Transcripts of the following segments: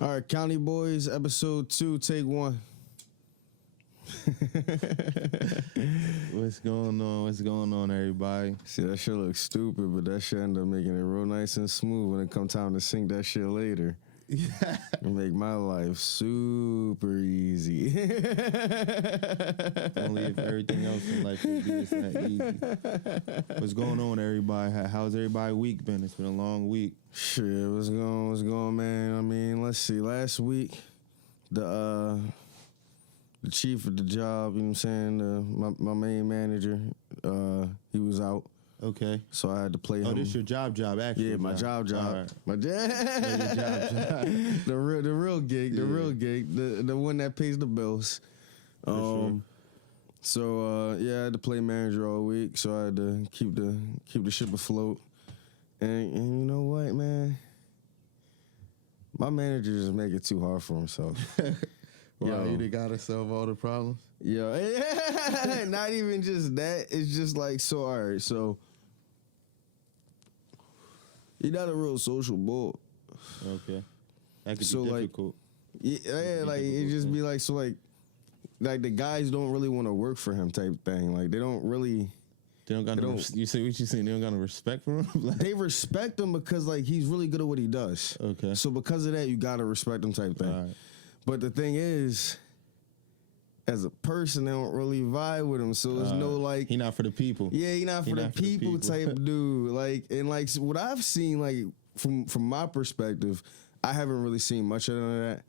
All right, County Boys, episode 2, take 1. What's going on? What's going on, everybody? See, that shit looks stupid, but that shit end up making it real nice and smooth when it come time to sync that shit later. Yeah. And make my life super easy. Only if everything else in life would be it's that easy. What's going on, everybody? How's everybody week been? It's been a long week. Shit, what's going, man? I mean, let's see. Last week, the chief of the job, you know what I'm saying, my main manager, he was out. Okay. So I had to play him. Oh, this your job, actually. Yeah, my job. Right. My job. The real gig, the one that pays the bills. Sure. So I had to play manager all week, so I had to keep the ship afloat. And you know what, man? My manager just make it too hard for himself. Wow, he done got to solve all the problems? Yo, not even just that. It's just like, so, all right, so you're not a real social bull. Okay. That could So, be like, difficult. Yeah, like, it just be like, so, like the guys don't really want to work for him type thing. Like, they don't really... You say what you saying? They don't got no respect for him? Like, they respect him because, like, he's really good at what he does. Okay. So because of that, you got to respect him type thing. all right. But the thing is, as a person, they don't really vibe with him. So there's no, like... He not for the people. Yeah, he not for the people type dude. Like, and like what I've seen, like from my perspective, I haven't really seen much of that.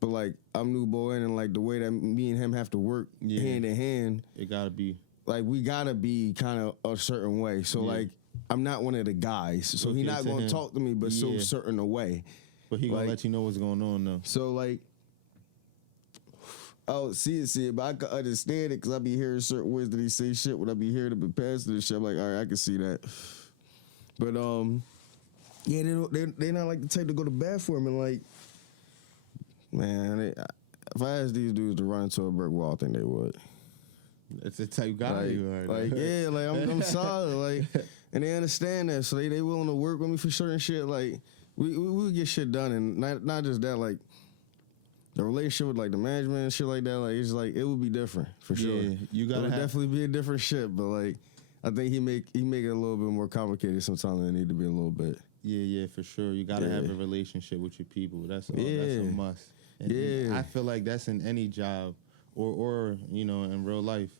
But like, I'm new boy, and like the way that me and him have to work hand in hand, It got to be. like we gotta be kind of a certain way. So like, I'm not one of the guys, so he not gonna talk to me, but so certain a way. But he gonna Like, let you know what's going on though. So like, oh, see it, but I can understand it because I be hearing certain ways that he say shit when I be hearing him in passing and shit. I'm like, all right, I can see that. But yeah, they not like the type to go to bat for him, and like, man, if I asked these dudes to run into a brick wall, I think they would. It's the type guy Like, you are. like yeah, like I'm solid, like, and they understand that, so they willing to work with me for certain shit. Like we get shit done, and not just that, like the relationship with like the management and shit like that. Like it's like it would be different for sure. Yeah, you gotta it would definitely be a different shit, but like I think he make it a little bit more complicated sometimes than it need to be a little bit. Yeah, for sure. You gotta have a relationship with your people. That's all. That's a must. And I feel like that's in any job or you know, in real life.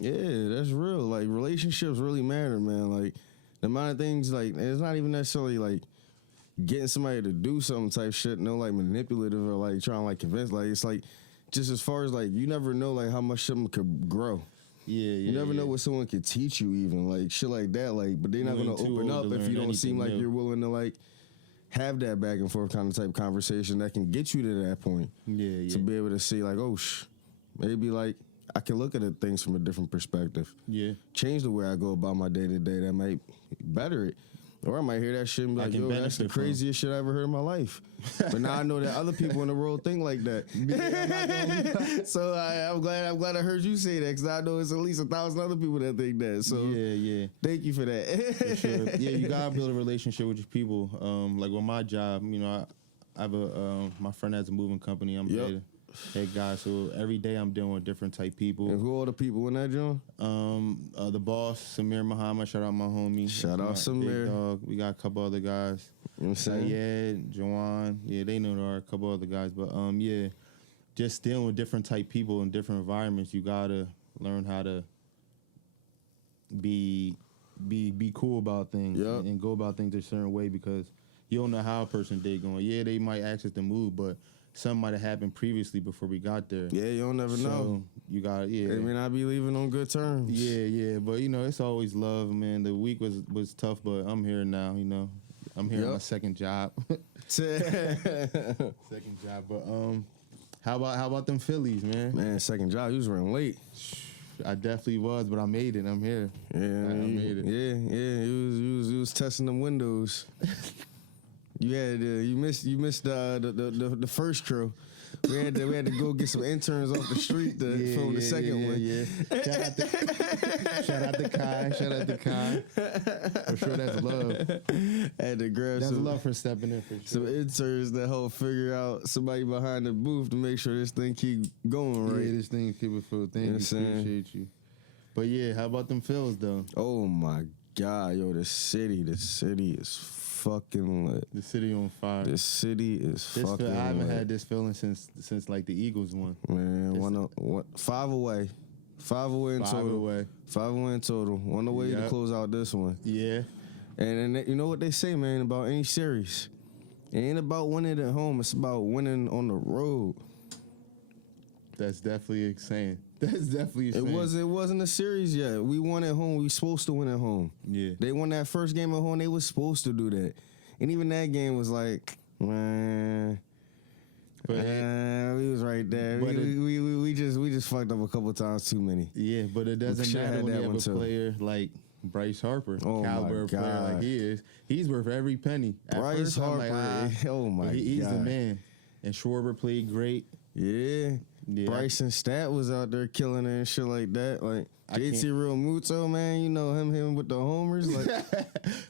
Yeah, that's real. Like relationships really matter, man. Like the amount of things, like it's not even necessarily like getting somebody to do something type shit, no like manipulative or like trying to like convince. Like it's like just as far as like you never know like how much someone could grow. You never know what someone could teach you, even like shit like that. Like, but they're not gonna open up if you don't seem like you're willing to like have that back and forth kind of type conversation that can get you to that point. Yeah. To be able to see like, oh, maybe like I can look at the things from a different perspective. Yeah. Change the way I go about my day to day. That might better it. Or I might hear that shit and be like, yo, that's the craziest shit I ever heard in my life. But now I know that other people in the world think like that. So I'm glad I heard you say that, because I know it's at least 1,000 other people that think that. So yeah. Thank you for that. For sure. Yeah, you gotta build a relationship with your people. Like with my job, you know, I have my friend has a moving company. I'm head guy, so every day I'm dealing with different type people. And who are the people in that joint? The boss, Samir Muhammad, shout out my homie. Shout out Samir. Big dog. We got a couple other guys. You know what I'm saying? Yeah, Jawan. Yeah, they know there are a couple other guys. But yeah, just dealing with different type people in different environments, you gotta learn how to be cool about things and go about things a certain way, because you don't know how a person day going. Yeah, they might ask us to move, but something might have happened previously before we got there. Yeah, you don't never know. You got They may not be leaving on good terms. Yeah, but you know, it's always love, man. The week was tough, but I'm here now, you know. I'm here at my second job. Second job. But how about them Phillies, man? Man, second job, you was running late. I definitely was, but I made it. I'm here. Yeah, I made it. Yeah. You was testing them windows. You missed the first crew. We had to go get some interns off the street to film the second one. Yeah. Shout out to Kai. For sure, that's love. Had to grab that's some love for stepping in for sure. Some interns that help figure out somebody behind the booth to make sure this thing keep going right. Yeah, this thing keep it full. Thank you, appreciate you. But yeah, how about them Phils though? Oh my God, yo, the city is fucking lit. The city on fire. The city is fucking lit. I haven't had this feeling since like the Eagles won. Man, five away. 5 away in total. 5 away in total. One away to close out this one. Yeah. And you know what they say, man, about any series. It ain't about winning at home. It's about winning on the road. That's definitely insane. That's definitely insane. It wasn't a series yet. We won at home. We were supposed to win at home. Yeah. They won that first game at home. They was supposed to do that. And even that game was like, man. We was right there. We just fucked up a couple times too many. Yeah, but it doesn't matter when you have a player like Bryce Harper, caliber player like he is. He's worth every penny. Bryce Harper, he's the man. And Schwarber played great. Yeah. Bryson Stat was out there killing it and shit like that. Like JT Real Muto, man, you know him with the homers. Like,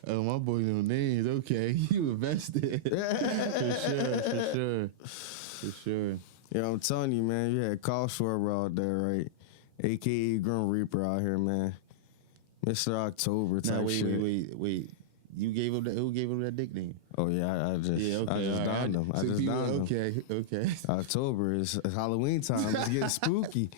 oh, my boy, no names. Okay, you invested for sure. Yeah, I'm telling you, man. You had Kyle Schwarber out there, right? AKA Grim Reaper out here, man. Mr. October type shit. Wait. You gave him that? Who gave him that nickname? Oh yeah, I just donned him. Okay. October is Halloween time. It's getting spooky.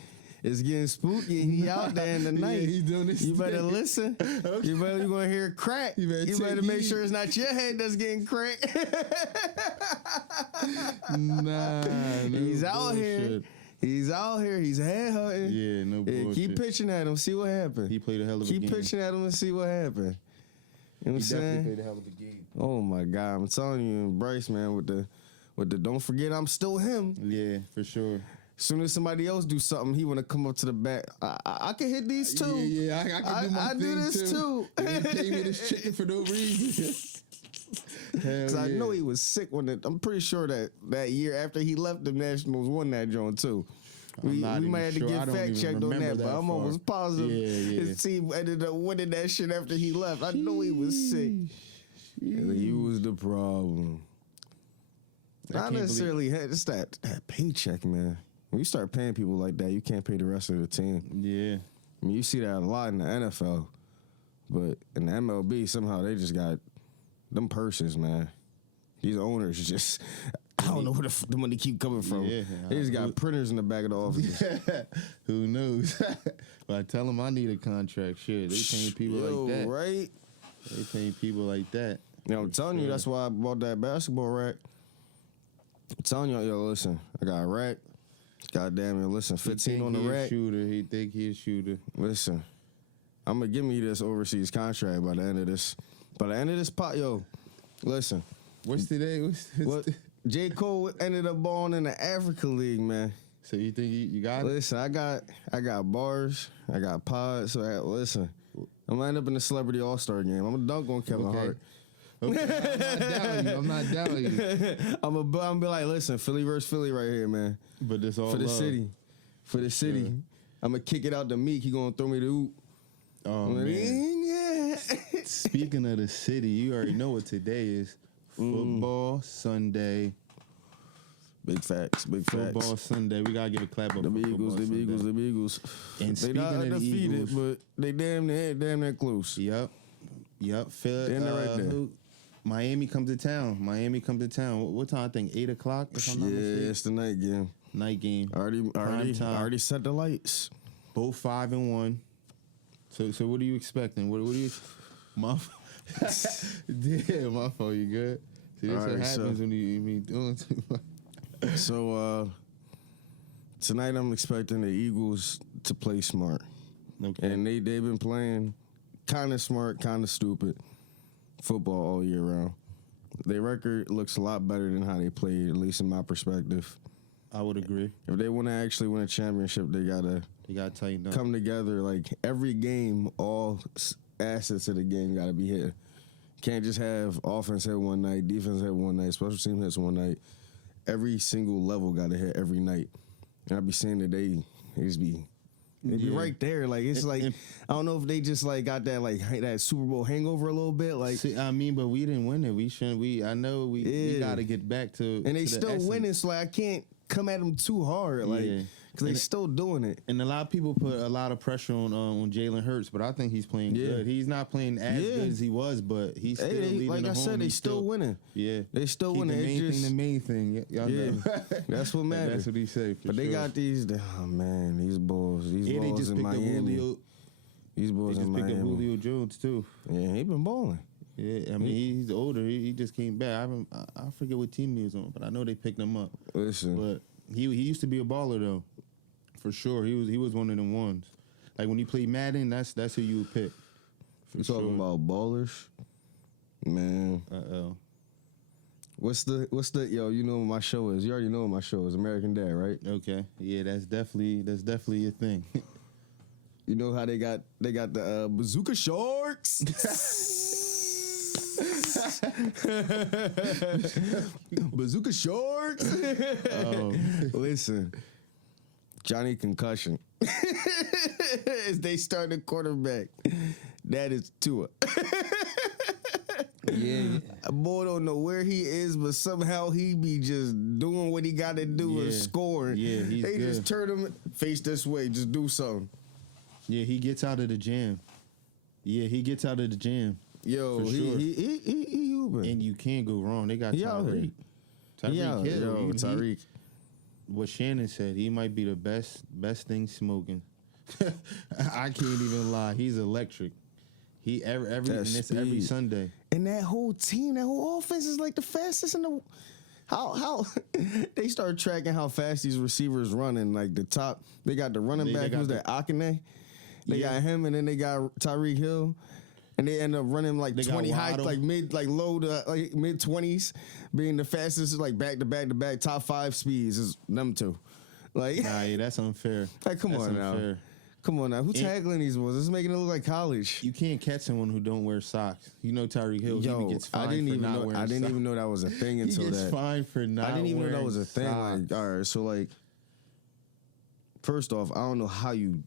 It's getting spooky. He out there in the night. He's doing this. You better listen. Okay. You gonna hear crack. You better make sure it's not your head that's getting cracked. Nah, he's out here. He's out here. He's head hunting. Yeah, no bullshit. Keep pitching at him. See what happens. He played a hell of a game. Keep pitching at him and see what happens. You know what I'm saying? Definitely played a hell of a game. Oh my God, I'm telling you, Bryce, man, with the don't forget I'm still him. Yeah, for sure. As soon as somebody else do something, he want to come up to the bat. I can hit these too. Yeah, I can do my thing do this too. He gave me this chicken for no reason. Because I know he was sick I'm pretty sure that year after he left, the Nationals won that joint too. We might have to get fact checked on that, but I'm almost positive his team ended up winning that shit after he left. I know he was sick. He was the problem. Not necessarily just that paycheck, man. When you start paying people like that, you can't pay the rest of the team. Yeah. I mean, you see that a lot in the NFL, but in the MLB, somehow they just got them purses, man. These owners just, I don't know where the money keep coming from. Yeah, they just got printers in the back of the office. Who knows? But I tell them I need a contract. Shit, they paying people like that. Right? They paying people like that. You know, I'm telling you, that's why I bought that basketball rack. I'm telling y'all, listen, I got a rack. God damn it, listen, 15 on the rack. He think he a shooter. Listen, I'm going to give me this overseas contract by the end of this. By the end of this pot, yo, listen. What's today? J. Cole ended up balling in the Africa League, man. So you think you got it? Listen, I got bars, I got pods. So listen, I'm gonna end up in the Celebrity All-Star game. I'm gonna dunk on Kevin Hart. Okay, I'm not doubting you. I'm gonna be like, listen, Philly versus Philly right here, man. But this all for the city. For the city. Yeah. I'm gonna kick it out to Meek. He gonna throw me the oop. Oh, man. Yeah. Speaking of the city, you already know what today is. Football Sunday. Big facts. Football Sunday. We gotta give a clap up. The Eagles. And they not undefeated, but they damn near close. Yep. Phil, right there. Miami come to town. What time? I think 8 o'clock. It's the night game. Already set the lights. Both 5-1. So what are you expecting? What are you? My fault. You good? See, this what happens when you be doing too much. So tonight I'm expecting the Eagles to play smart. Okay. And they've been playing kind of smart, kind of stupid football all year round. Their record looks a lot better than how they played, at least in my perspective. I would agree. If they want to actually win a championship, they gotta tighten up. Come together. Like every game, all assets of the game gotta be hit. Can't just have offense hit one night, defense hit one night, special team hits one night. Every single level gotta hit every night. And I be seeing that they just be They be right there. Like it's like I don't know if they just like got that like that Super Bowl hangover a little bit. Like see, I mean, but we didn't win it. We shouldn't. I know we got to get back to. And they to still essence. winning, so like I can't come at them too hard. Like because they still doing it. And a lot of people put a lot of pressure on Jalen Hurts, but I think he's playing good. He's not playing as good as he was, but he's still leading like the I said, they still winning. Yeah, they still winning. The main thing. Y'all know. That's what matters. That's what he said. But they got these. Oh man, these balls. These they balls just in picked Miami. These balls in Miami. They just picked up Julio Jones too. Yeah, he been balling. Yeah, I mean he's older. He just came back. I forget what team he was on, but I know they picked him up. Listen, but he used to be a baller though. For sure, he was one of them ones. Like when he played Madden, that's who you would pick. You talking about ballers, man? What's the yo? You know what my show is? You already know what my show is. American Dad, right? Okay, yeah, that's definitely a thing. You know how they got the Bazooka Sharks. Bazooka Sharks. Listen. Johnny Concussion. As they start a quarterback. That is Tua. Boy don't know where he is, but somehow he be just doing what he got to do and scoring. Yeah, he's they good. just turn him face this way, just do something. Yeah, he gets out of the jam. Yo, sure. he hooping. And you can't go wrong. They got Tyreek. Tyreek. What Shannon said, he might be the best thing smoking. I can't even lie. He's electric. He every Sunday. And that whole team, that whole offense is like the fastest in the. How they start tracking how fast these receivers running. Like the top, they got the running back. Who's that? Akane. They got him, and then they got Tyreek Hill. And they end up running like 20 high, like low to like mid 20s, being the fastest, like back to back top 5 speeds is them two. Like, nah, yeah, that's unfair. Like, come on now. Who tackling these boys? This is making it look like college. You can't catch someone who don't wear socks. You know Tyreek Hill. He gets fined I didn't wearing even know that was a thing until he gets fined for not. I didn't even know that was a thing. Socks. Like, all right, so like, first off, I don't know how you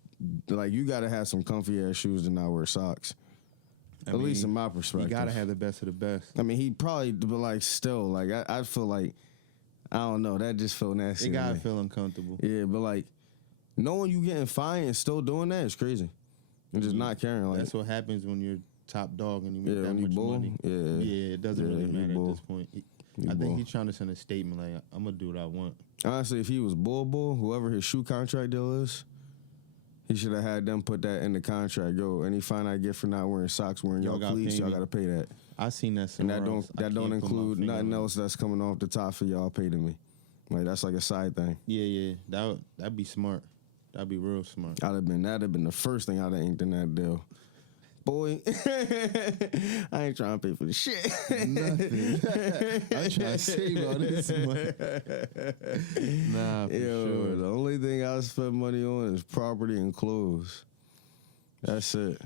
got to have some comfy ass shoes to not wear socks. At least in my perspective. You gotta have the best of the best. I mean, he probably, but like, still, like, I feel like, I don't know, that just felt nasty. It gotta feel uncomfortable. Yeah, but like, knowing you getting fined and still doing that is crazy. And just not caring. Like, that's what happens when you're top dog and you make that much money. Yeah, it doesn't really matter at this point. I think he's trying to send a statement like, I'm gonna do what I want. Honestly, if he was bull, whoever his shoe contract deal is, he should have had them put that in the contract. Yo, any fine I get for not wearing socks, wearing y'all cleats, y'all got to pay that. I seen that somewhere else. That don't include nothing else that's coming off the top for y'all pay to me. Like, that's like a side thing. Yeah. That'd be smart. That'd be real smart. That'd have been the first thing I'd have inked in that deal. Boy, I ain't trying to pay for the shit. Nothing. I'm trying to save all this money. Nah, for sure. The only thing I spend money on is property and clothes. That's it.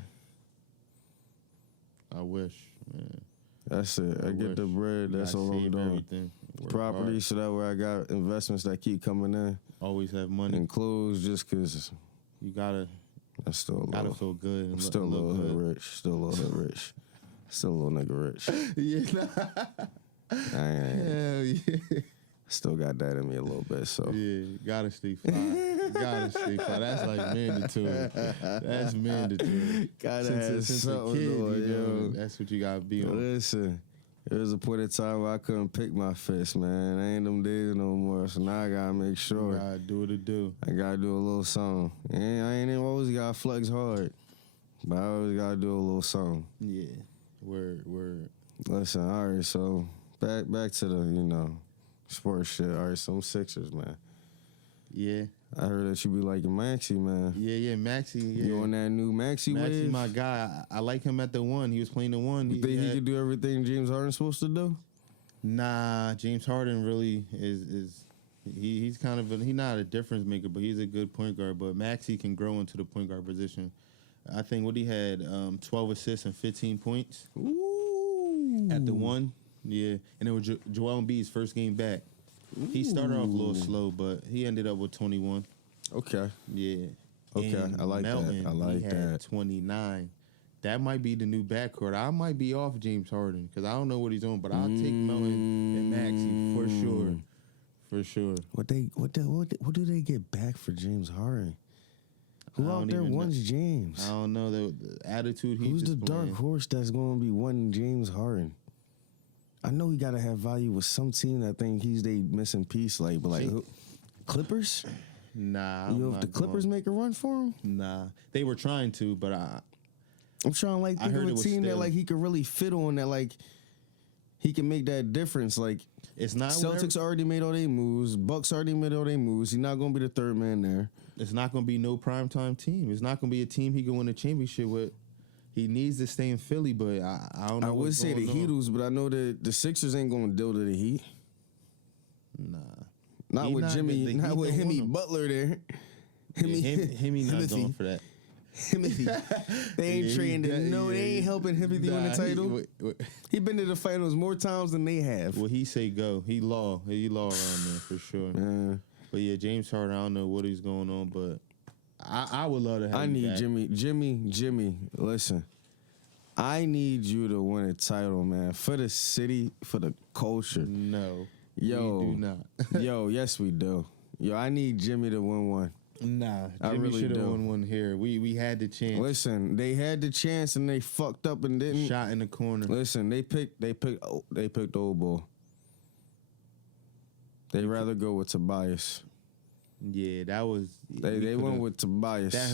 I wish, man. That's it. I get the bread. That's all I'm doing. Property, hard. So that way I got investments that keep coming in. Always have money. And clothes, just because you gotta. That's still low. Gotta feel good. And I'm still a little hood rich. Still a little rich. Still a little nigga rich. Hell yeah. Still got that in me a little bit, so. Yeah, gotta stay fly. That's like mandatory. That's mandatory. Gotta have something doing, yo. That's what you gotta be on. Listen, there was a point in time where I couldn't pick my fist, man. I ain't them days no more, so now I gotta make sure. You gotta do what it do. I gotta do a little something. And I ain't even always gotta flex hard, but I always gotta do a little something. Yeah, word. Listen, all right, so back to the, sports shit. All right, some Sixers, man. Yeah. I heard that you be liking Maxey, man. Yeah, Maxey. Yeah. You on that new Maxey wave? Maxey, my guy. I like him at the one. He was playing the one. You think he could do everything James Harden's supposed to do? Nah, James Harden really is he's kind of he's not a difference maker, but he's a good point guard. But Maxey can grow into the point guard position. I think what he had 12 assists and 15 points. Ooh. At the one. Yeah, and it was Joel Embiid's first game back. He started off a little slow, but he ended up with 21. Okay. Yeah. Okay, And I like Melton, that. I like he had that. 29. That might be the new backcourt. I might be off James Harden because I don't know what he's on, but I'll take Melton and Maxey for sure. For sure. What do they get back for James Harden? Who out there wants James? I don't know the attitude he's Who's the displaying. dark horse that's going to be wanting James Harden? I know he got to have value with some team that think he's they missing piece. Like, but like who? Clippers? Nah. You know if the Clippers make a run for him? Nah. They were trying to, but I'm trying to like think of a team that like he could really fit on, that like he can make that difference. Like it's not Celtics already made all their moves. Bucks already made all their moves. He's not going to be the third man there. It's not going to be no primetime team. It's not going to be a team he can win a championship with. He needs to stay in Philly, but I don't know. I would say the Heatles, but I know that the Sixers ain't going to deal to the Heat. Nah. Not with Jimmy, not with Hemi Butler there. Hemi not going for that. Timothy. They ain't trading. No, they ain't helping Timothy win the title. He been to the finals more times than they have. Well, he say go. He law around there for sure. But yeah, James Harden, I don't know what he's going on, but I would love to have. I need Jimmy. Listen, I need you to win a title, man, for the city, for the culture. No, yo, we do not. Yo, yes, we do. Yo, I need Jimmy to win one. Nah, I Jimmy really should have do. won one here. We had the chance. Listen, they had the chance and they fucked up and didn't. Shot in the corner. Listen, they picked old boy. They rather go with Tobias. Yeah, that was. They went with Tobias. That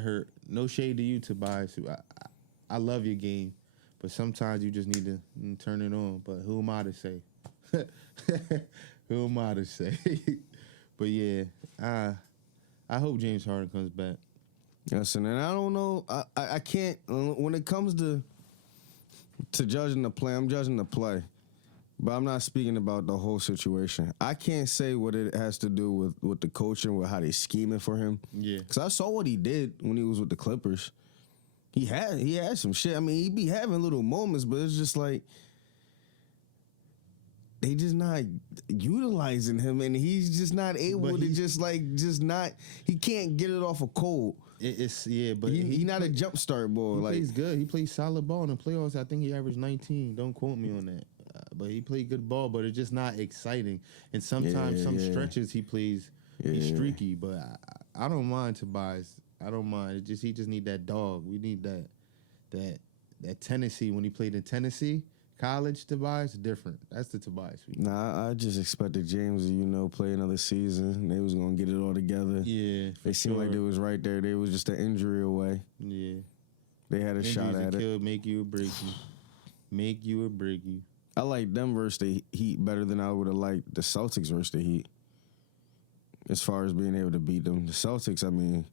hurt. No shade to you, Tobias. I love your game, but sometimes you just need to turn it on. But who am I to say? Who am I to say? But yeah, I hope James Harden comes back. Listen, and I don't know. I can't when it comes to judging the play. I'm judging the play. But I'm not speaking about the whole situation. I can't say what it has to do with the coaching, with how they scheming for him. Yeah. Because I saw what he did when he was with the Clippers. He had some shit. I mean, he be having little moments, but it's just like they just not utilizing him, and he's just not able to he can't get it off a cold. But he not a jump start ball. He like plays good. He plays solid ball in the playoffs. I think he averaged 19. Don't quote me on that. But he played good ball, but it's just not exciting. And sometimes stretches he plays, he's streaky. But I don't mind Tobias. I don't mind. He just need that dog. We need that Tennessee when he played in Tennessee. College Tobias different. That's the Tobias. Nah, I just expected James to, play another season. They was gonna get it all together. Yeah, they seemed like they was right there. They was just an injury away. Yeah, they had a shot at it. Make you or break you. Make you or break you. I like them versus the Heat better than I would have liked the Celtics versus the Heat. As far as being able to beat them, the Celtics, I mean,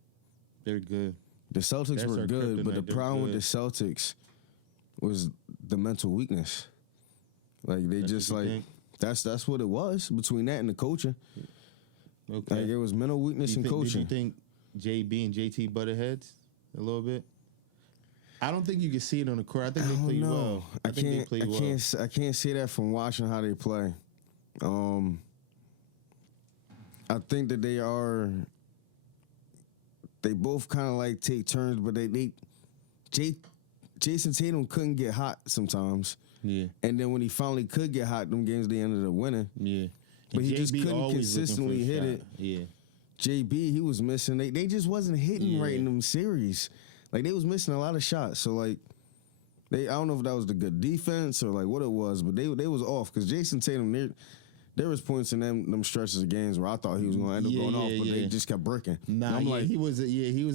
they're good. The Celtics were good, but the problem with the Celtics was the mental weakness. Like they that's what it was between that and the coaching. Okay, like it was mental weakness and coaching. Did you think JB and JT butted heads a little bit? I don't think you can see it on the court. I think they played well. I can't say that from watching how they play. I think that they both kind of like take turns, but Jason Tatum couldn't get hot sometimes. Yeah. And then when he finally could get hot, them games they ended up winning. Yeah. But he just couldn't consistently hit it. Yeah. JB, he was missing. They just wasn't hitting right in them series. Like, they was missing a lot of shots. So, like, I don't know if that was the good defense or, like, what it was, but they was off. Because Jason Tatum, there was points in them stretches of games where I thought he was going to end up going off, but they just kept breaking. Nah, he was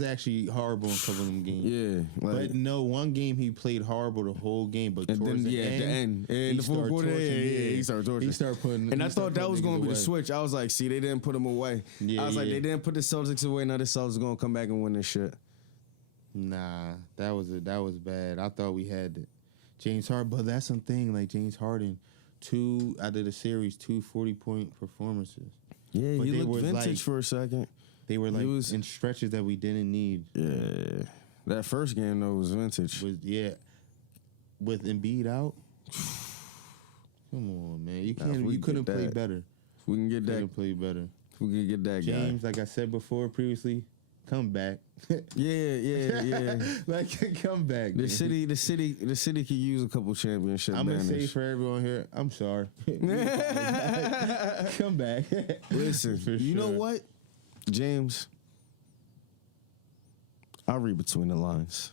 actually horrible in a couple of them games. Yeah. But no, one game he played horrible the whole game, but towards the end. And the fourth quarter, he started torching. He started putting. And I thought that was going to be the switch. I was like, see, they didn't put him away. I was like, they didn't put the Celtics away. Now the Celtics are going to come back and win this shit. Nah, that was bad. I thought we had James Harden, but that's something like James Harden, 2 out of the series, 2 40-point performances. Yeah, he looked vintage for a second. They were like in stretches that we didn't need. Yeah, that first game though was vintage. With Embiid out. Come on, man, you couldn't play better. If we can get that, play better. If we can get that James, like I said before previously, come back. Yeah. Like, come back. The city could use a couple championship I'm gonna banners. say for everyone here, I'm sorry. Come back. Listen, you know what, James? I'll read between the lines.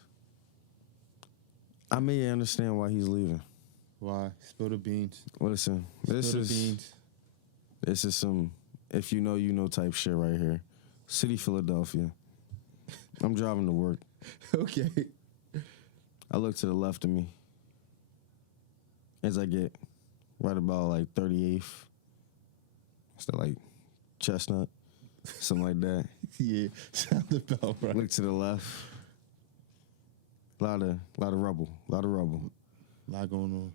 I may understand why he's leaving. Why? Spill the beans. Listen, this is some if you know type shit right here. City, Philadelphia. I'm driving to work. Okay. I look to the left of me as I get right about like 38th. Is that like Chestnut? Something like that. Yeah, sound about right. Look to the left. Lot of rubble. A lot going on.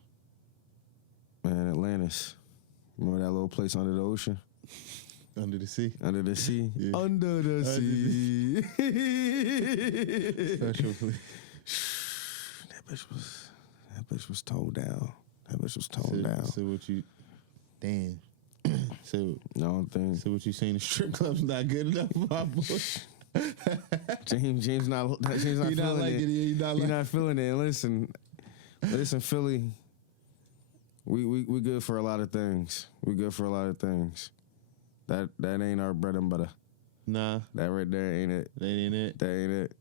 Man, Atlantis. Remember that little place under the ocean? Under the sea. Under the sea? Yeah. Under the sea. Special place. That bitch was toned down. So what you... Damn. So what you saying? The strip club's not good enough for my boy? James not feeling it. He's not feeling it. Listen, Philly. We good for a lot of things. That ain't our bread and butter. Nah. That right there ain't it. That ain't it. That ain't it.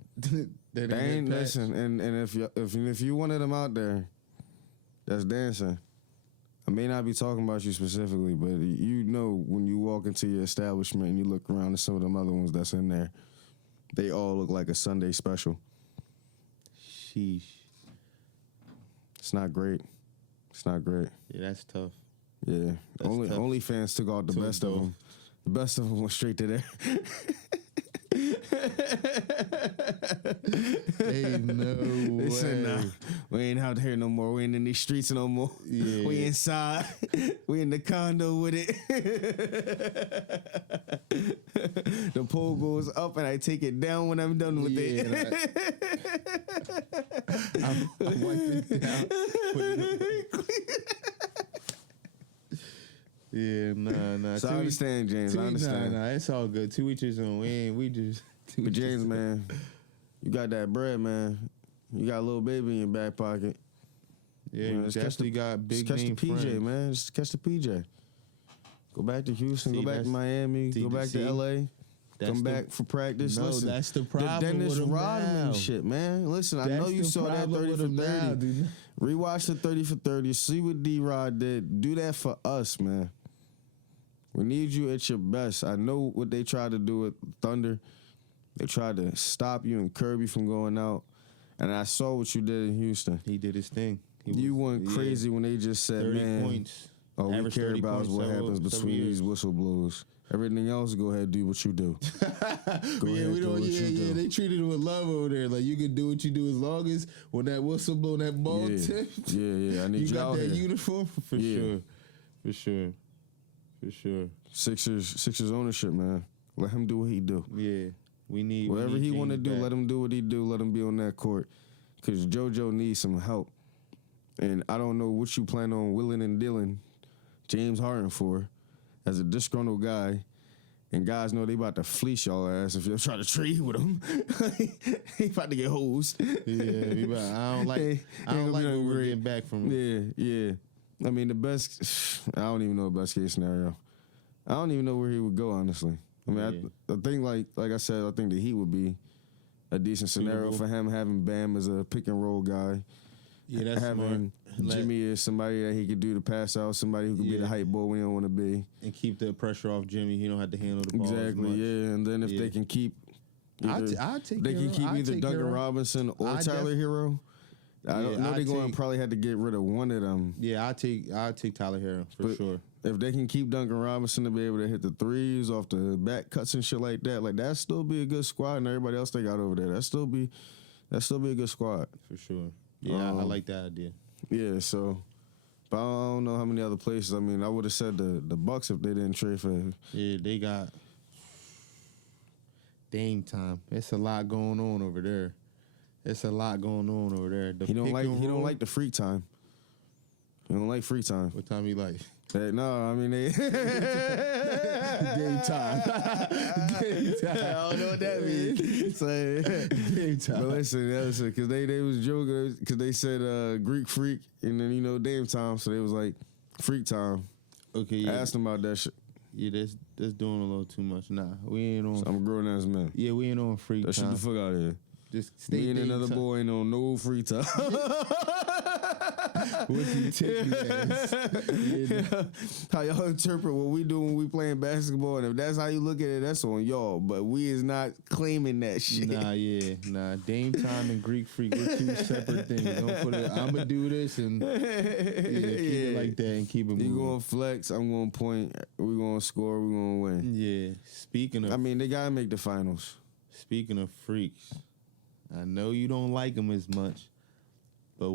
that ain't listen. And if you one of them out there that's dancing, I may not be talking about you specifically, but you know when you walk into your establishment and you look around at some of them other ones that's in there, they all look like a Sunday special. Sheesh. It's not great. Yeah, that's tough. Yeah. That's tough. OnlyFans took out the best of them. The best of them went straight to there. Ain't no way. They said, nah, we ain't out here no more. We ain't in these streets no more. Yeah. We inside. We in the condo with it. The pole goes up and I take it down when I'm done with it. I'm wiping it down. Yeah, nah. So I understand, James. I understand. Nah, it's all good. 2 each his own. We just. But James, man, you got that bread, man. You got a little baby in your back pocket. Yeah, you definitely got big catch name the PJ, friends. man. Just catch the PJ. Go back to Houston. Go back to Miami. Go back to LA. Come back for practice. No, Listen, that's the problem. The Dennis with him Rodman now. shit, man. Listen, That's I know you the saw that problem 30 with for him 30. now, dude. Rewatch the 30 for 30. See what D-Rod did. Do that for us, man. We need you at your best. I know what they tried to do with Thunder. They tried to stop you and curb you from going out. And I saw what you did in Houston. He did his thing. You went crazy when they just said, 30 man, points. all we Average care 30 about is points what happens between these whistleblowers. Everything else, go ahead, do what you do. Yeah, they treated it with love over there. Like, you can do what you do as long as when that whistle blow, that ball tipped. Yeah. I need you got out that here. uniform for sure. Sixers ownership, man. Let him do what he do. Yeah, we need whatever he want to do. back. Let him do what he do. Let him be on that court, because JoJo needs some help. And I don't know what you plan on willing and dealing James Harden for, as a disgruntled guy. And guys know they about to fleece y'all ass if you try to trade with him. He about to get hosed. Yeah, I don't like what we're getting back from him. Yeah. I mean, I don't even know the best case scenario. I don't even know where he would go, honestly. I mean, I think, like I said, I think the Heat would be a decent scenario for him, having Bam as a pick and roll guy. Yeah, that's having smart. Jimmy is somebody that he could do the pass out, somebody who could be the hype boy when he don't want to be. And keep the pressure off Jimmy. He don't have to handle the ball Exactly, as much. yeah. And then if they can keep either Duncan Robinson or Tyler Hero. I know they're going to probably have to get rid of one of them. Yeah, I'll take Tyler Hero for sure. If they can keep Duncan Robinson to be able to hit the threes off the back cuts and shit like that still be a good squad, and everybody else they got over there, that still be a good squad. For sure. Yeah, I like that idea. Yeah, so, but I don't know how many other places. I mean, I would have said the Bucks if they didn't trade for him. Yeah, they got Dame time. It's a lot going on over there. He don't like the free time. He don't like free time. What time he like? No, I mean they Game time. Game time. I don't know what that means. So, Game time. but listen, because they was joking because they said Greek freak and then Dame time, so they was like freak time. Okay, I yeah. asked them about that shit. Yeah, that's doing a little too much. Nah, we ain't on. So I'm a grown ass man. Yeah, we ain't on freak That shit time. the fuck out of here. Just stay Me and Dame another time. boy ain't on no free time. What you take me as? Yeah, How y'all interpret what we do when we playing basketball, and if that's how you look at it, that's on y'all. But we is not claiming that shit. Nah. Dame time and Greek freak are two separate things. Don't put it. I'm gonna do this and keep it like that and keep it moving. You gonna flex? I'm gonna point. We gonna score. We gonna win. Yeah. Speaking of They gotta make the finals. freaks, I know you don't like him as much, but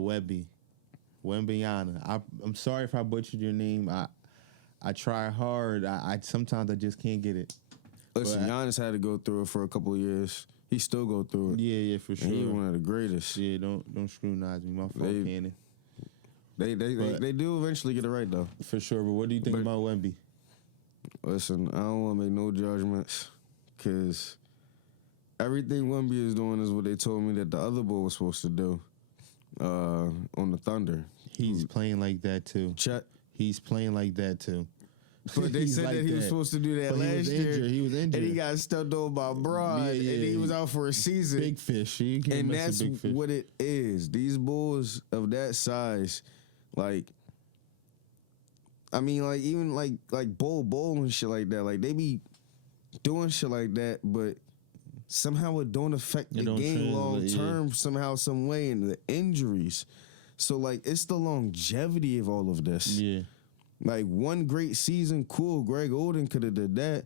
Wembanyama. I'm sorry if I butchered your name. I try hard. I sometimes I just can't get it. Listen, But Giannis had to go through it for a couple of years. He still go through it. Yeah, for sure. And he one of the greatest. Yeah, don't scrutinize me. My fault, Cannon. They do eventually get it right though. For sure. But what do you think about Wemby? Listen, I don't want to make no judgments because everything Wemby is doing is what they told me that the other boy was supposed to do on the Thunder. He's playing like that too. Chet. He's playing like that too. But they He's said like that he was supposed to do that But last year. He was injured. And he got stepped on by Broad, Yeah, and he was out for a season. Big fish. You can't And mess that's with big fish. what it is. These bulls of that size, even Bull and shit like that, they be doing shit like that, but somehow it don't affect the don't game long translate, term somehow, some way, and the injuries. So it's the longevity of all of this. Yeah. One great season, cool. Greg Oden could have did that.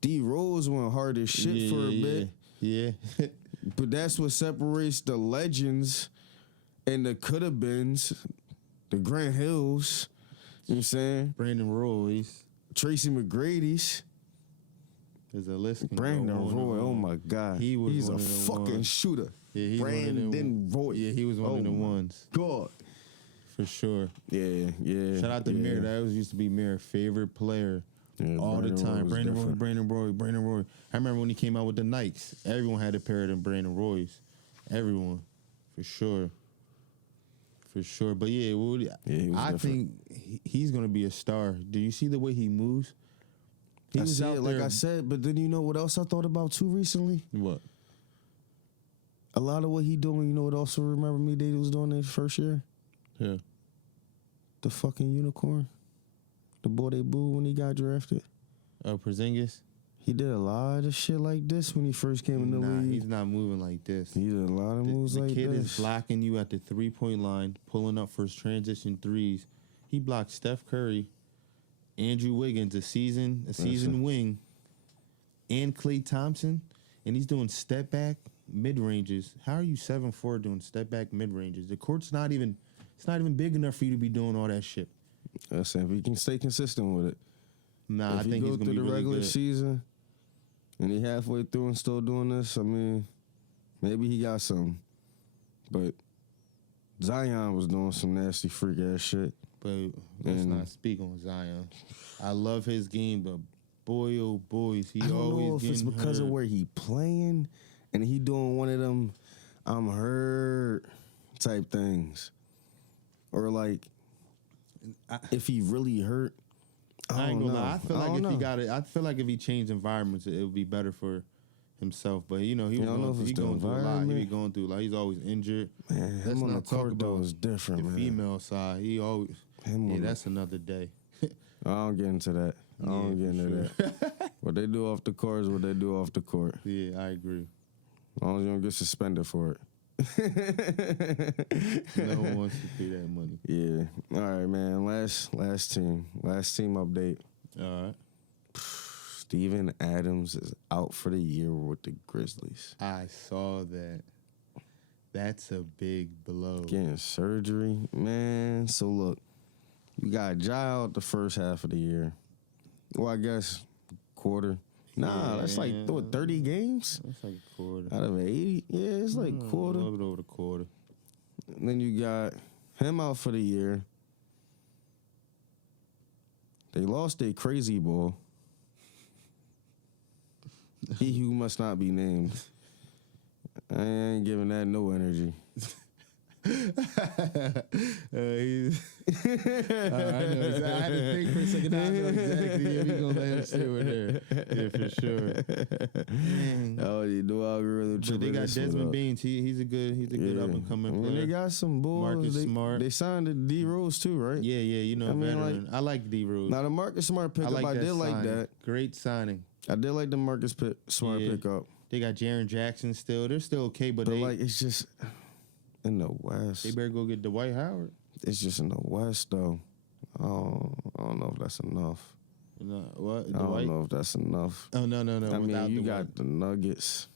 D Rose went hard as shit for a bit. Yeah. But that's what separates the legends and the coulda beens, the Grant Hills, you know what I'm saying? Brandon Royce. Tracy McGrady's. There's a list. Brandon Roy, oh my God. He's a fucking shooter. Yeah, he's Brandon Roy. Yeah, he was one of the ones. God. For sure. Yeah. Shout out to Mir. That used to be Mir's favorite player. Yeah, all the time. Brandon Roy. Roy. I remember when he came out with the Nikes. Everyone had a pair of them Brandon Roys. Everyone. For sure. But yeah, I think he's going to be a star. Do you see the way he moves? I see it, like I said, but then you know what else I thought about too recently? What? A lot of what he doing, you know what also remember me that he was doing his first year? Yeah. The fucking unicorn. The boy they booed when he got drafted. Porzingis? He did a lot of shit like this when he first came in the league. He's not moving like this. He did a lot of moves like this. The kid is blocking you at the 3-point line, pulling up for his transition threes. He blocked Steph Curry, Andrew Wiggins, a season wing, and Klay Thompson, and he's doing step back mid ranges. How are you 7'4" doing step back mid ranges? The court's not even big enough for you to be doing all that shit. If he can stay consistent with it. Nah, if I think he he's go gonna be through the really regular good. season and he halfway through and still doing this, maybe he got something. But Zion was doing some nasty freak ass shit. But let's not speak on Zion. I love his game, but boy, oh boys, he I don't always know if it's getting because hurt. of where he playing and he doing one of them I'm hurt type things. Or if he really hurt, I ain't gonna lie. I I feel like if he changed environments, it would be better for himself. But he was going through a lot. He be going through he's always injured. Man, Let's him on not the talk court though about is different, the man. female side. He always that's another day. I don't get into that. I don't get into that. What they do off the court is what they do off the court. Yeah, I agree. As long as you don't get suspended for it. No one wants to pay that money. Yeah. All right, man. Last team update. All right. Steven Adams is out for the year with the Grizzlies. I saw that. That's a big blow. Getting surgery, man. So look, you got Ja out the first half of the year. Well, I guess quarter. Nah, that's like 30 games That's like a quarter. out of 80. Yeah, it's like quarter. A little bit over the quarter. And then you got him out for the year. They lost their crazy ball. He who must not be named. I ain't giving that no energy. I know. I had to think for a second. I know exactly. Yeah, we gonna let him stay over there. Yeah, for sure. Oh, you do algorithm. But they got Desmond Baines. He's a good up and coming player. They got some bulls. Marcus Smart. They signed the D Rose too, right? Yeah. You know, veteran. I like D Rose. Now the Marcus Smart pickup, I did like that. Great signing. I did like the Marcus Smart pickup. They got Jaren Jackson still. They're still okay, but like it's just in the West. They better go get Dwight Howard. It's just in the West though. I don't know if that's enough. No, what? I don't know if that's enough. Oh no. I mean, you got the Nuggets.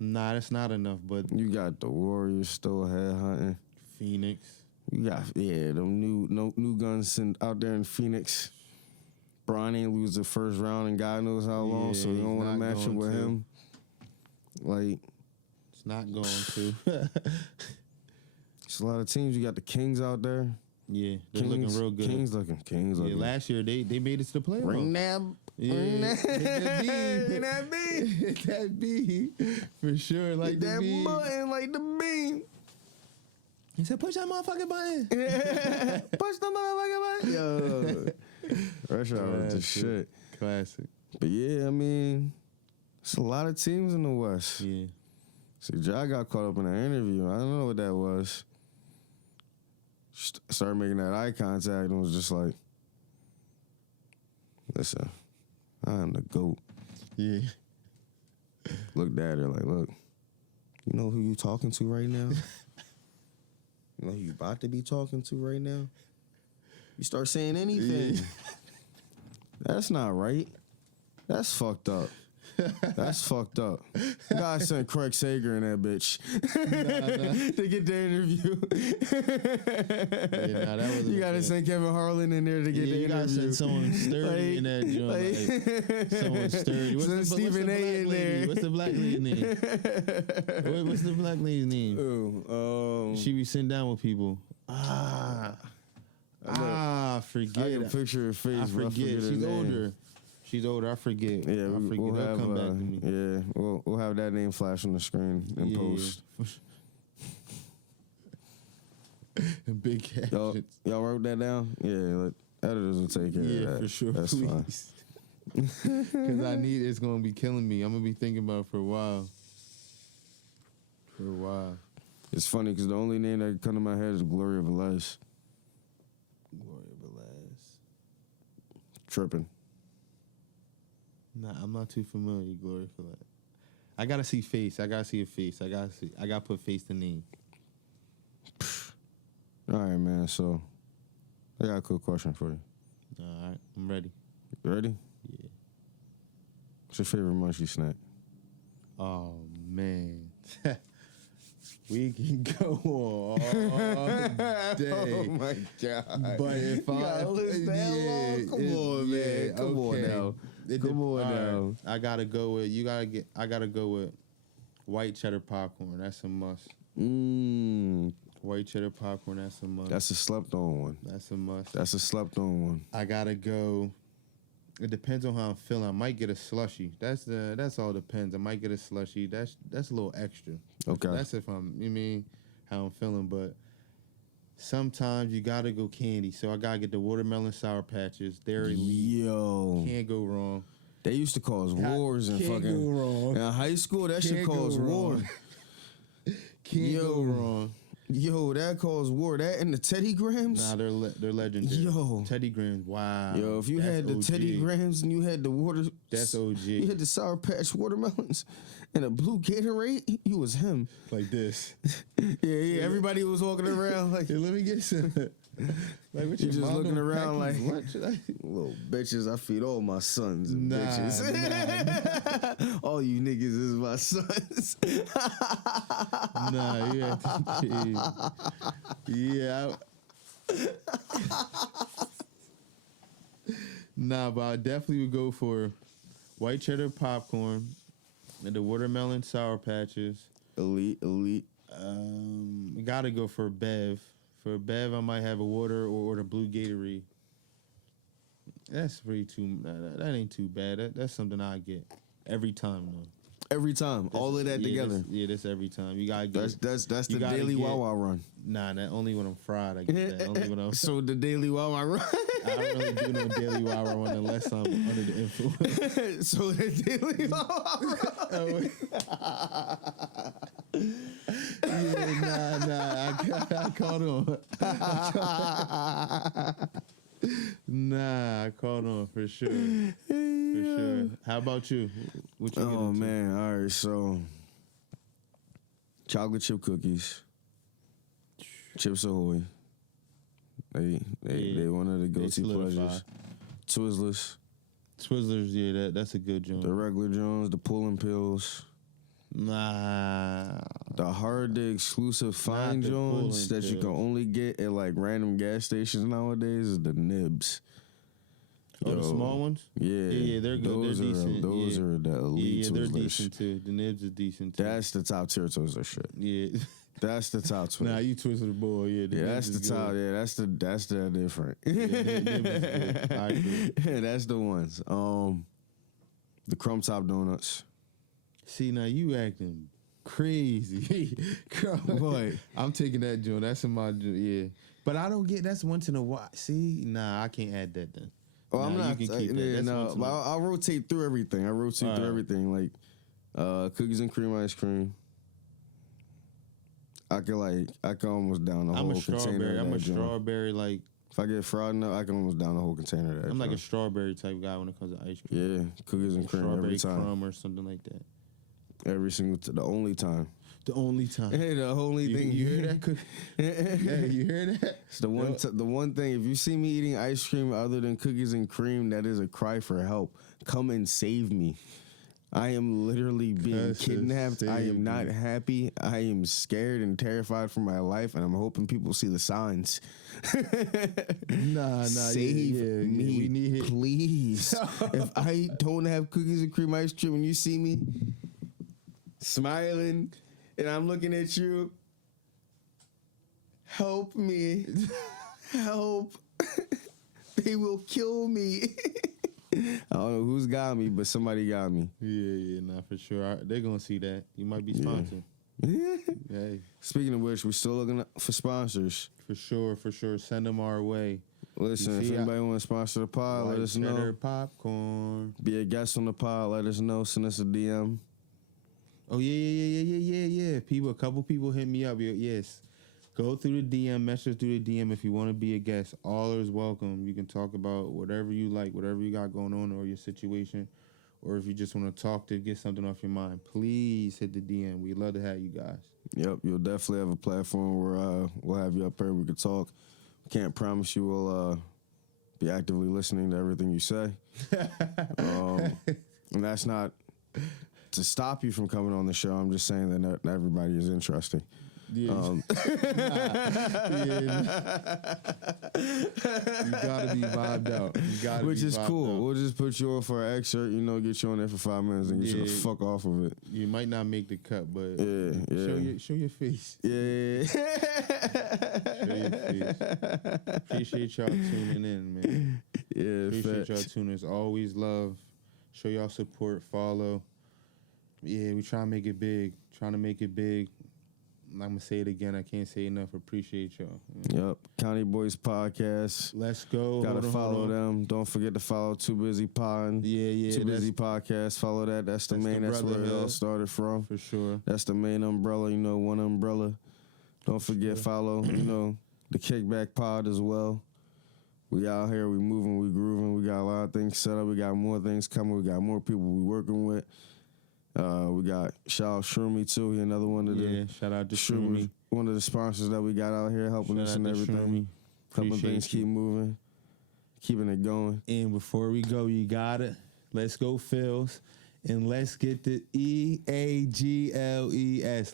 Nah, that's not enough. But you got the Warriors still head hunting. Phoenix. You got them new guns out there in Phoenix. Bron ain't lose the first round in God knows how long, so you don't want to match him with him. Like, it's not going to. It's a lot of teams. You got the Kings out there. Yeah, they're looking real good. Kings looking. Yeah, last year they made it to the playoffs. Ring that. Yeah. Ring that B. Hit that B. For sure. Like that B. button, like the B. He said, push that motherfucking button. Push the motherfucking button. Yo. Rush Hour was the shit. Classic. But yeah, I mean, it's a lot of teams in the West. Yeah. See, Ja got caught up in an interview. I don't know what that was. Started making that eye contact and was just like, listen, I am the GOAT. Yeah. Looked at her like, look, you know who you talking to right now? You know who you about to be talking to right now? You start saying anything. Yeah. That's not right. That's fucked up. That's fucked up. You gotta send Craig Sager in that bitch to get the interview. You gotta send Kevin Harlan in there to get the interview. You gotta send someone sturdy in that joint. Someone sturdy. Send Stephen A in there. What's the black lady's name? What's the black lady's name? She be sitting down with people. Forget. I can picture her face. I forget. She's older. She's older. I forget. Yeah, we'll have. Come back to me. Yeah, we'll have that name flash on the screen in post. Big captions. Y'all wrote that down? Yeah, editors will take care of that. Yeah, for sure. That's please. Because I need it's gonna be killing me. I'm gonna be thinking about it for a while. It's funny because the only name that can come to my head is Gloria Velez. Tripping. Nah, I'm not too familiar with Gloria for that. I gotta see face. I gotta see a face. I gotta put face to name. All right, man. So, I got a quick question for you. All right, I'm ready. You ready? Yeah. What's your favorite munchie snack? Oh man, we can go all day. Oh my god! But if I list that long, come on, man. Come on now. Come on now. I gotta go with I gotta go with white cheddar popcorn. That's a must. White cheddar popcorn. That's a must. That's a slept on one. That's a must. That's a slept on one. I gotta go. It depends on how I'm feeling. I might get a slushie. That's all depends. I might get a slushie. That's a little extra. Okay. That's if how I'm feeling. But sometimes you gotta go candy. So I gotta get the watermelon Sour Patches. Dairy Elite. Yo, can't go wrong. They used to cause wars in fucking. Can't go wrong. In high school, that shit caused war. Can't go wrong. Yo, that caused war. That and the Teddy Grahams. Nah, they're legendary. Yo, Teddy Grahams. Wow. Yo, if you had the OG. Teddy Grahams and you had the water, that's OG. You had the Sour Patch watermelons and a blue Gatorade. You was him. Like this. yeah. Everybody was walking around like, hey, let me get some. Like what you just looking around like, what should I? Little bitches, I feed all my sons and bitches. Nah. All you niggas is my sons. Nah, you have to. Yeah. Nah, but I definitely would go for white cheddar popcorn and the watermelon Sour Patches. Elite. Gotta go for Bev. For Bev, I might have a water or the blue Gatorade. That's pretty too. That ain't too bad. That's something I get every time though. Every time, all of that together. That's every time. You gotta get. That's the daily Wawa run. Nah, that only when I'm fried. I get that. Only when I'm. So the daily Wawa run. I don't really do no daily Wawa run unless I'm under the influence. So the daily Wawa run. I caught on. Nah, I caught on for sure. For sure. How about you? What you Oh man, all right. So chocolate chip cookies, Chips Ahoy. They one of the go-to pleasures. Twizzlers. Twizzlers, yeah, that's a good joint. The regular Jones, the pulling pills. Nah. The hard the exclusive fine Jones that you can only get at like random gas stations nowadays is the nibs. Oh, the small ones? Yeah, they're good. They're decent. Those are the elite Twizzlers. They're Twizzlers. decent too. The nibs is decent too. That's the top tier Twizzler shit. Yeah. That's the top Twizzler. Nah, you Twizzler boy. Yeah, that's the top. Good. Yeah, that's the different. Yeah, good. I agree. That's the ones. The crumb top donuts. See, now you acting crazy. Boy, I'm taking that joint. That's in my joint, yeah. But I don't get, that's once in a while. See, nah, I can't add that then. Oh, I'm not. You can keep that. Yeah, no, but I'll rotate through everything. Everything. Like cookies and cream ice cream. I can almost down the whole container. I'm a strawberry like. If I get fried enough, I can almost down the whole container. Of that I'm like a strawberry type guy when it comes to ice cream. Yeah, cookies and cream every time. Strawberry crumb or something like that. Every single the only time. The only time. Hey, the only thing you hear that? Hey, you hear that? It's the one. The one thing. If you see me eating ice cream other than cookies and cream, that is a cry for help. Come and save me. I am literally being kidnapped. I am not happy. I am scared and terrified for my life, and I'm hoping people see the signs. Nah. Save me, we need it. Please. If I don't have cookies and cream ice cream, and you see me smiling, and I'm looking at you, help me, help. They will kill me. I don't know who's got me, but somebody got me. Yeah, nah, for sure. They're going to see that. You might be sponsored. Yeah. Hey. Speaking of which, we're still looking for sponsors. For sure. Send them our way. Listen, if anybody want to sponsor the pod, let us know. Popcorn. Be a guest on the pod, let us know. Send us a DM. Oh, yeah. A couple people hit me up. Yes. Go through the DM, message through the DM if you want to be a guest. All is welcome. You can talk about whatever you like, whatever you got going on or your situation. Or if you just want to talk to get something off your mind, please hit the DM. We'd love to have you guys. Yep, you'll definitely have a platform where we'll have you up here. We can talk. Can't promise you we'll be actively listening to everything you say. And that's not to stop you from coming on the show. I'm just saying that not everybody is interesting. Yeah. You gotta be vibed out. Which is cool. We'll just put you on for an excerpt, get you on there for 5 minutes and get you the fuck off of it. You might not make the cut, but show your face. Yeah. Show your face. Appreciate y'all tuning in, man. Yeah, appreciate y'all tuning in. Always love. Show y'all support, follow. Yeah, we try to make it big. I'm going to say it again. I can't say enough. Appreciate y'all. Yep. County Boys Podcast. Let's go. Got to follow them. Don't forget to follow Too Busy Pod. Yeah. Too Busy Podcast. Follow that. That's where it all started from. For sure. That's the main umbrella. One umbrella. Don't forget, follow, the Kickback Pod as well. We out here. We moving. We grooving. We got a lot of things set up. We got more things coming. We got more people we working with. We got shout out Shroomy too. He another one of the shout out to Shroomy. One of the sponsors that we got out here helping us and everything. Couple things keep moving, keeping it going. And before we go, let's go Phils, and let's get the EAGLES.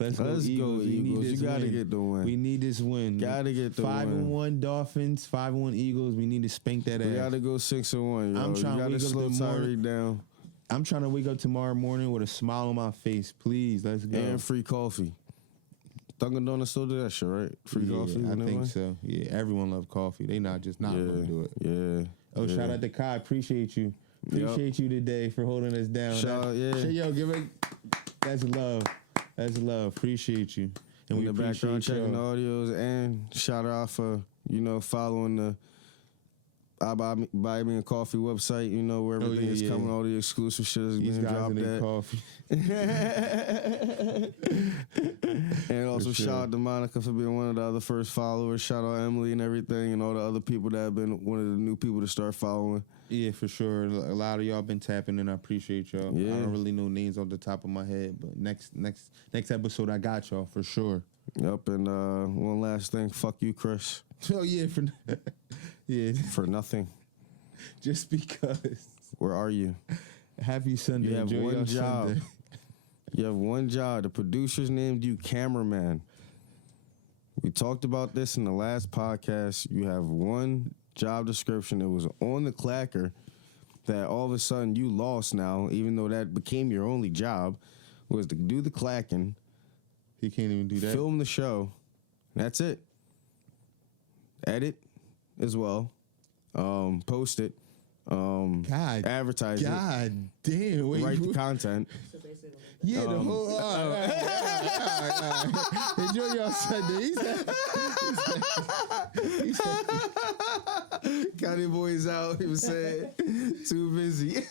Let's go Eagles. You gotta get the win. We need this win. Gotta get the 5-1 Dolphins, 5-1 Eagles. We need to spank that ass. We gotta go 6-1. I'm trying to slow Tyreek down. I'm trying to wake up tomorrow morning with a smile on my face. Please, let's go. And free coffee. Dunkin' Donuts still do that shit, right? Free coffee. I think so. Yeah, everyone loves coffee. They not going to do it. Yeah. Oh, shout out to Kai. Appreciate you. Appreciate you today for holding us down. Yo, give it. That's love. That's love. Appreciate you. And in we the background appreciate checking the audios, and shout out for following the I buy me a coffee website, where everything is coming, all the exclusive shit is being dropped at. Coffee. And also shout out to Monica for being one of the other first followers. Shout out Emily and everything, and all the other people that have been one of the new people to start following. Yeah, for sure. A lot of y'all been tapping, and I appreciate y'all. Yeah. I don't really know names off the top of my head, but next episode I got y'all for sure. Yep, and one last thing, fuck you, Chris. Oh yeah, for nothing. Just because. Where are you? Happy Sunday. You have Enjoy one job. Sunday. You have one job. The producers named you cameraman. We talked about this in the last podcast. You have one job description. It was on the clacker that all of a sudden you lost now, even though that became your only job, was to do the clacking. He can't even do that. Film the show. That's it. Edit as well. Post it. Advertise it. God damn. Wait, write the content. Yeah, the whole. All right. Enjoy your Sunday. County Boys out. He was saying too busy.